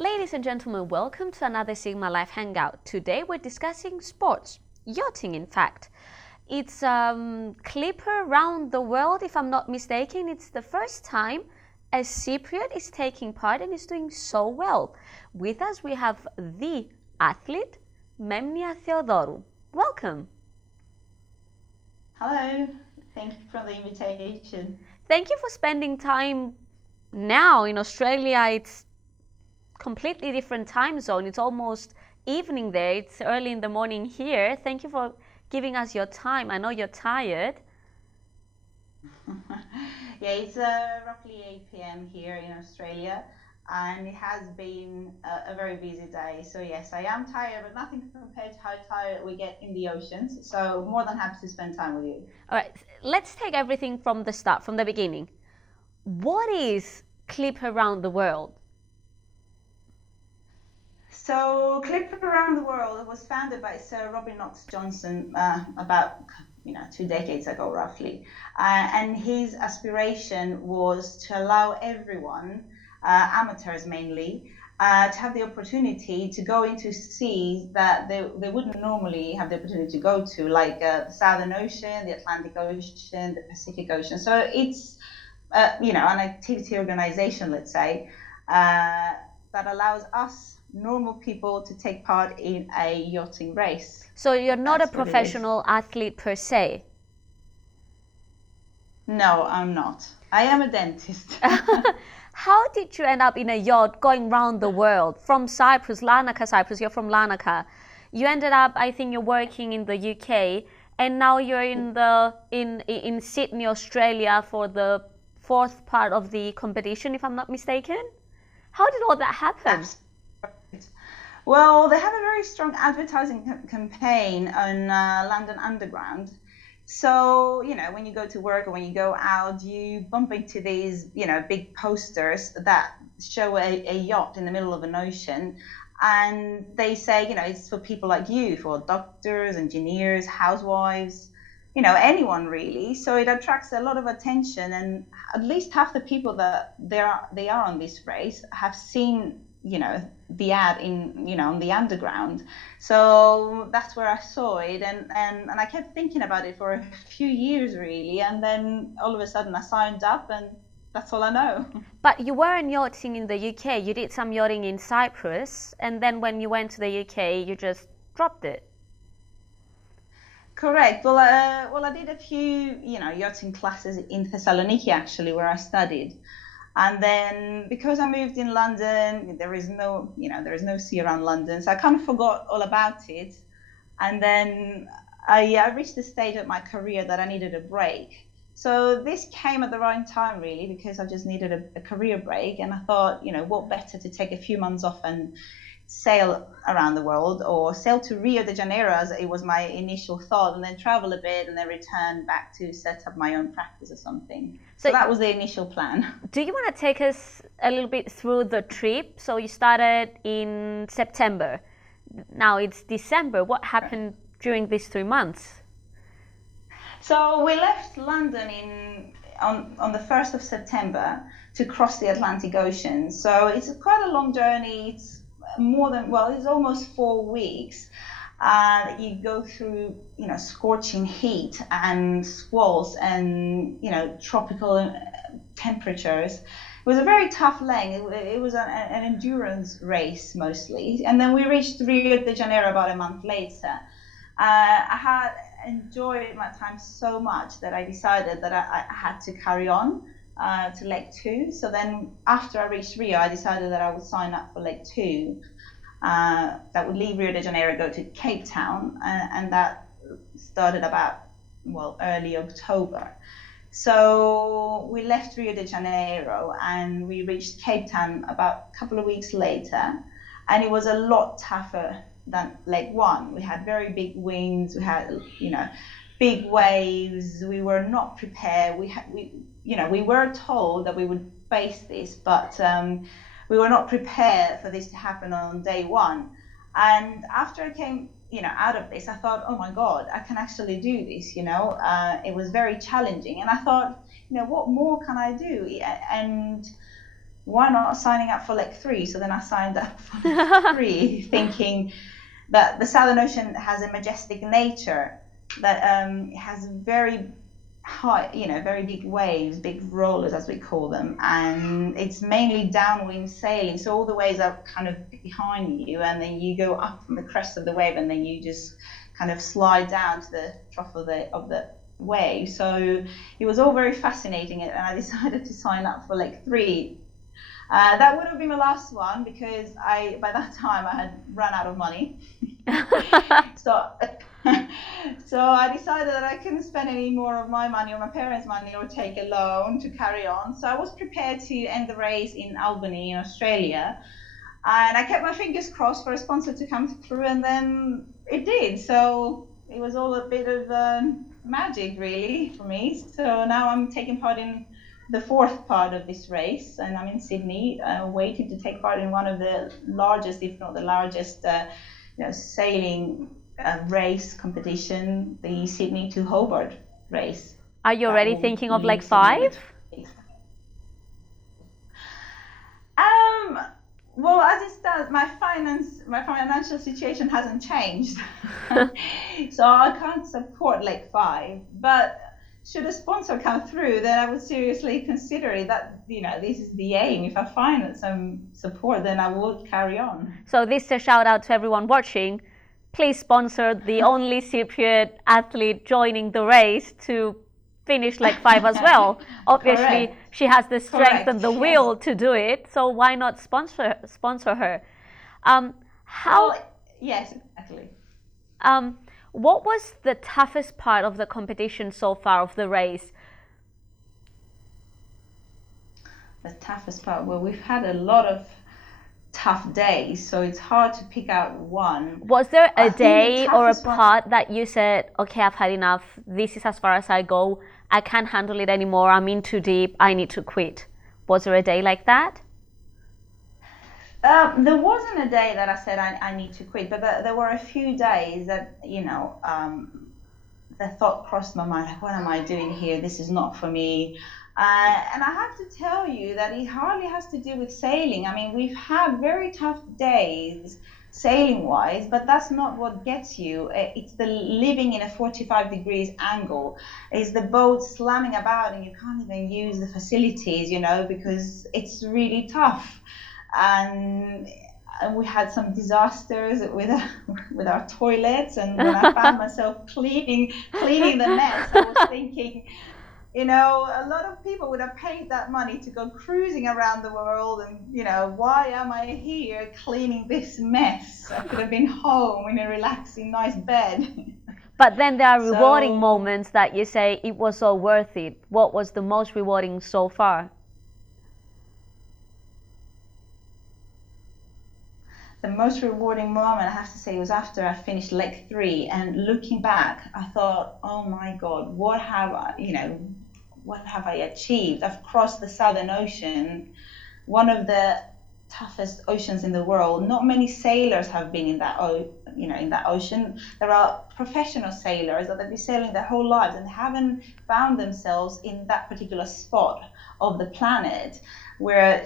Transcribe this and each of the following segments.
Ladies and gentlemen, welcome to another Sigma Life Hangout. Today we're discussing sports, yachting in fact. It's Clipper around the world, if I'm not mistaken. It's the first time a Cypriot is taking part and is doing so well. With us we have the athlete, Memnia Theodorou. Welcome. Hello, thank you for the invitation. Thank you for spending time now. In Australia, it's completely different time zone. It's almost evening there. It's early in the morning here. Thank you for giving us your time. I know you're tired. Yeah, it's roughly 8 p.m. here in Australia, and it has been a very busy day. So yes, I am tired, but nothing compared to how tired we get in the oceans. So more than happy to spend time with you. All right, let's take everything from the start, from the beginning. What is Clip Around the World? So Clip Around the World was founded by Sir Robin Knox Johnson about 2 decades ago roughly, and his aspiration was to allow everyone, amateurs mainly, to have the opportunity to go into seas that they wouldn't normally have the opportunity to go to, like the Southern Ocean, the Atlantic Ocean, the Pacific Ocean. So it's an activity organization, let's say, that allows us normal people to take part in a yachting race. So you're not a professional athlete per se? No, I'm not. I am a dentist. How did you end up in a yacht going around the world from Cyprus, Larnaca, Cyprus? You're from Larnaca. You ended up, I think, you're working in the UK, and now you're in Sydney, Australia, for the fourth part of the competition, if I'm not mistaken. How did all that happen? Well, they have a very strong advertising campaign on London Underground. So, when you go to work or when you go out, you bump into these, big posters that show a yacht in the middle of an ocean. And they say, it's for people like you, for doctors, engineers, housewives, anyone really. So it attracts a lot of attention. And at least half the people that they are on this race have seen the ad on the underground. So that's where I saw it, and I kept thinking about it for a few years really, and then all of a sudden I signed up, and that's all I know. But you weren't yachting in the UK. You did some yachting in Cyprus, and then when you went to the UK you just dropped it. Correct. Well, I did a few yachting classes in Thessaloniki actually, where I studied. And then because I moved in London, there is no sea around London, so I kind of forgot all about it. And then I reached the stage of my career that I needed a break. So this came at the right time really, because I just needed a career break, and I thought, what better to take a few months off and sail around the world, or sail to Rio de Janeiro, as it was my initial thought, and then travel a bit and then return back to set up my own practice or something. So that was the initial plan. Do you want to take us a little bit through the trip? So you started in September. Now it's December. What happened during these 3 months? So we left London on the 1st of September to cross the Atlantic Ocean. So it's quite a long journey. It's it's almost 4 weeks. You go through, scorching heat and squalls and, tropical temperatures. It was a very tough leg. It was an endurance race mostly. And then we reached Rio de Janeiro about a month later. I had enjoyed my time so much that I decided that I had to carry on to leg 2. So then after I reached Rio, I decided that I would sign up for leg 2. That would leave Rio de Janeiro, go to Cape Town, and that started about early October. So we left Rio de Janeiro and we reached Cape Town about a couple of weeks later, and it was a lot tougher than leg 1. We had very big winds, we had big waves. We were not prepared. We were told that we would face this, but we were not prepared for this to happen on day 1. And after I came, out of this, I thought, oh my God, I can actually do this. It was very challenging, and I thought, what more can I do? And why not signing up for leg 3? So then I signed up for leg 3, thinking that the Southern Ocean has a majestic nature, that has very high, very big waves, big rollers as we call them, and it's mainly downwind sailing. So all the waves are kind of behind you, and then you go up from the crest of the wave, and then you just kind of slide down to the trough of the wave. So it was all very fascinating, and I decided to sign up for leg 3. That would have been my last one, because by that time I had run out of money. So I decided that I couldn't spend any more of my money or my parents' money or take a loan to carry on. So I was prepared to end the race in Albany in Australia. And I kept my fingers crossed for a sponsor to come through, and then it did. So it was all a bit of magic, really, for me. So now I'm taking part in the 4th part of this race, and I'm in Sydney, waiting to take part in one of the largest, if not the largest, sailing race competition, the Sydney to Hobart race. Are you already thinking of leg 5? Well, as it stands, my financial situation hasn't changed, so I can't support leg 5. But should a sponsor come through, then I would seriously consider it. That this is the aim. If I find some support, then I will carry on. So this is a shout out to everyone watching. Please sponsor the only Cypriot athlete joining the race to finish leg 5 as well. Obviously, Correct. She has the strength and the Yes. will to do it. So why not sponsor her? Yes, exactly. What was the toughest part of the competition so far, of the race? The toughest part? Well, we've had a lot of tough days, so it's hard to pick out one. Was there a I think the day or a toughest one- part that you said, okay, I've had enough, this is as far as I go, I can't handle it anymore, I'm in too deep, I need to quit? Was there a day like that? There wasn't a day that I said I need to quit, but there were a few days that, the thought crossed my mind, like, what am I doing here? This is not for me. And I have to tell you that it hardly has to do with sailing. I mean, we've had very tough days sailing-wise, but that's not what gets you. It's the living in a 45 degrees angle. It's the boat slamming about and you can't even use the facilities, because it's really tough. And we had some disasters with our toilets, and when I found myself cleaning the mess, I was thinking, a lot of people would have paid that money to go cruising around the world, and why am I here cleaning this mess? I could have been home in a relaxing, nice bed. But then there are rewarding moments that you say it was so worth it. What was the most rewarding so far? The most rewarding moment, I have to say, was after I finished leg 3, and looking back, I thought, oh my God, what have I achieved? I've crossed the Southern Ocean, one of the toughest oceans in the world. Not many sailors have been in that ocean. There are professional sailors that have been sailing their whole lives and haven't found themselves in that particular spot of the planet where,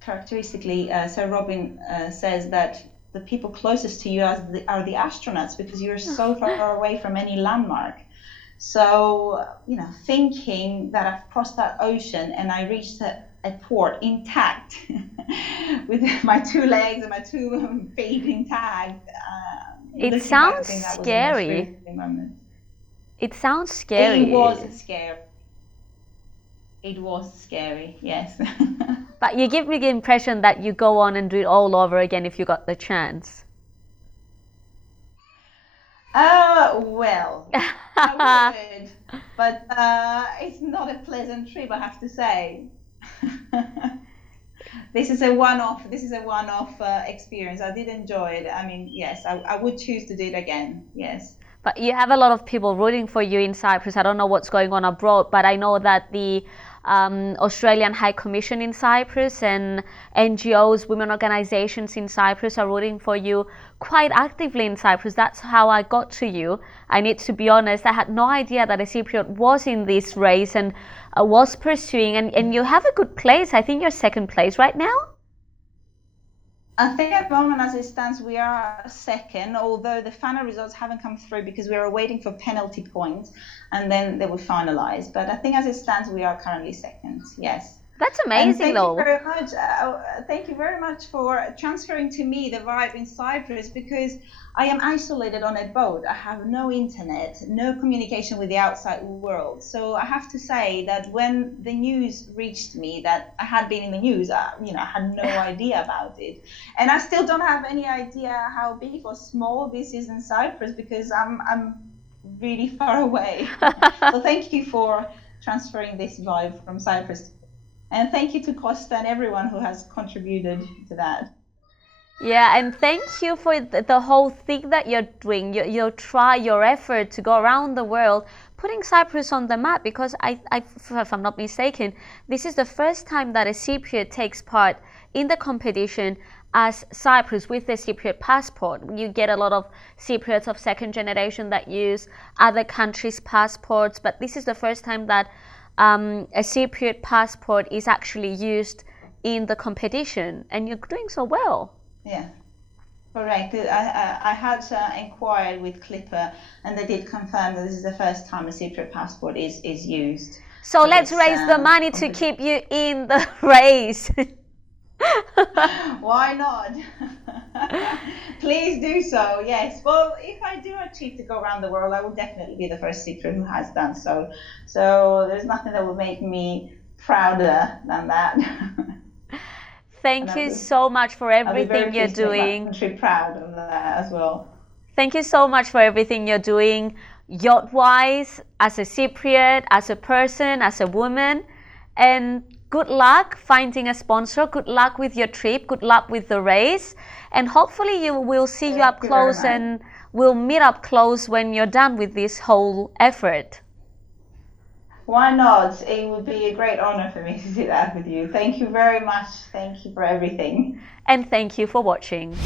characteristically, Sir Robin says that the people closest to you are the astronauts, because you're so far away from any landmark. So, thinking that I've crossed that ocean and I reached a port intact with my 2 legs and my 2 feet intact. It sounds scary. It sounds scary. It was scary. It was scary, yes. But you give me the impression that you go on and do it all over again if you got the chance. Well, I would, but it's not a pleasant trip, I have to say. This is a one-off experience. I did enjoy it. I mean, yes, I would choose to do it again, yes. But you have a lot of people rooting for you in Cyprus. I don't know what's going on abroad, but I know that the Australian High Commission in Cyprus, and NGOs, women organizations in Cyprus are rooting for you quite actively in Cyprus. That's how I got to you. I need to be honest, I had no idea that a Cypriot was in this race and was pursuing, and you have a good place. I think you're second place right now. I think at the moment, as it stands, we are second, although the final results haven't come through because we are waiting for penalty points and then they will finalize. But I think as it stands, we are currently second, yes. That's amazing, though. Thank you very much for transferring to me the vibe in Cyprus, because I am isolated on a boat. I have no internet, no communication with the outside world. So I have to say that when the news reached me that I had been in the news, I had no idea about it. And I still don't have any idea how big or small this is in Cyprus, because I'm really far away. So thank you for transferring this vibe from Cyprus. And thank you to Costa and everyone who has contributed to that. Yeah, and thank you for the whole thing that you're doing, your effort to go around the world, putting Cyprus on the map, because if I'm not mistaken, this is the first time that a Cypriot takes part in the competition as Cyprus with the Cypriot passport. You get a lot of Cypriots of second generation that use other countries' passports, but this is the first time that a Cypriot passport is actually used in the competition, and you're doing so well. Yeah, correct. I had inquired with Clipper, and they did confirm that this is the first time a Cypriot passport is used. So let's raise the money to keep you in the race. Why not? Please do so, yes. Well, if I do achieve to go around the world, I will definitely be the first Cypriot who has done so. So there's nothing that will make me prouder than that. Thank you so much for everything you're doing. I'm very proud of that as well. Thank you so much for everything you're doing, yacht-wise, as a Cypriot, as a person, as a woman. And good luck finding a sponsor. Good luck with your trip. Good luck with the race. And hopefully we'll see you up close, and we'll meet up close when you're done with this whole effort. Why not? It would be a great honor for me to do that with you. Thank you very much. Thank you for everything. And thank you for watching.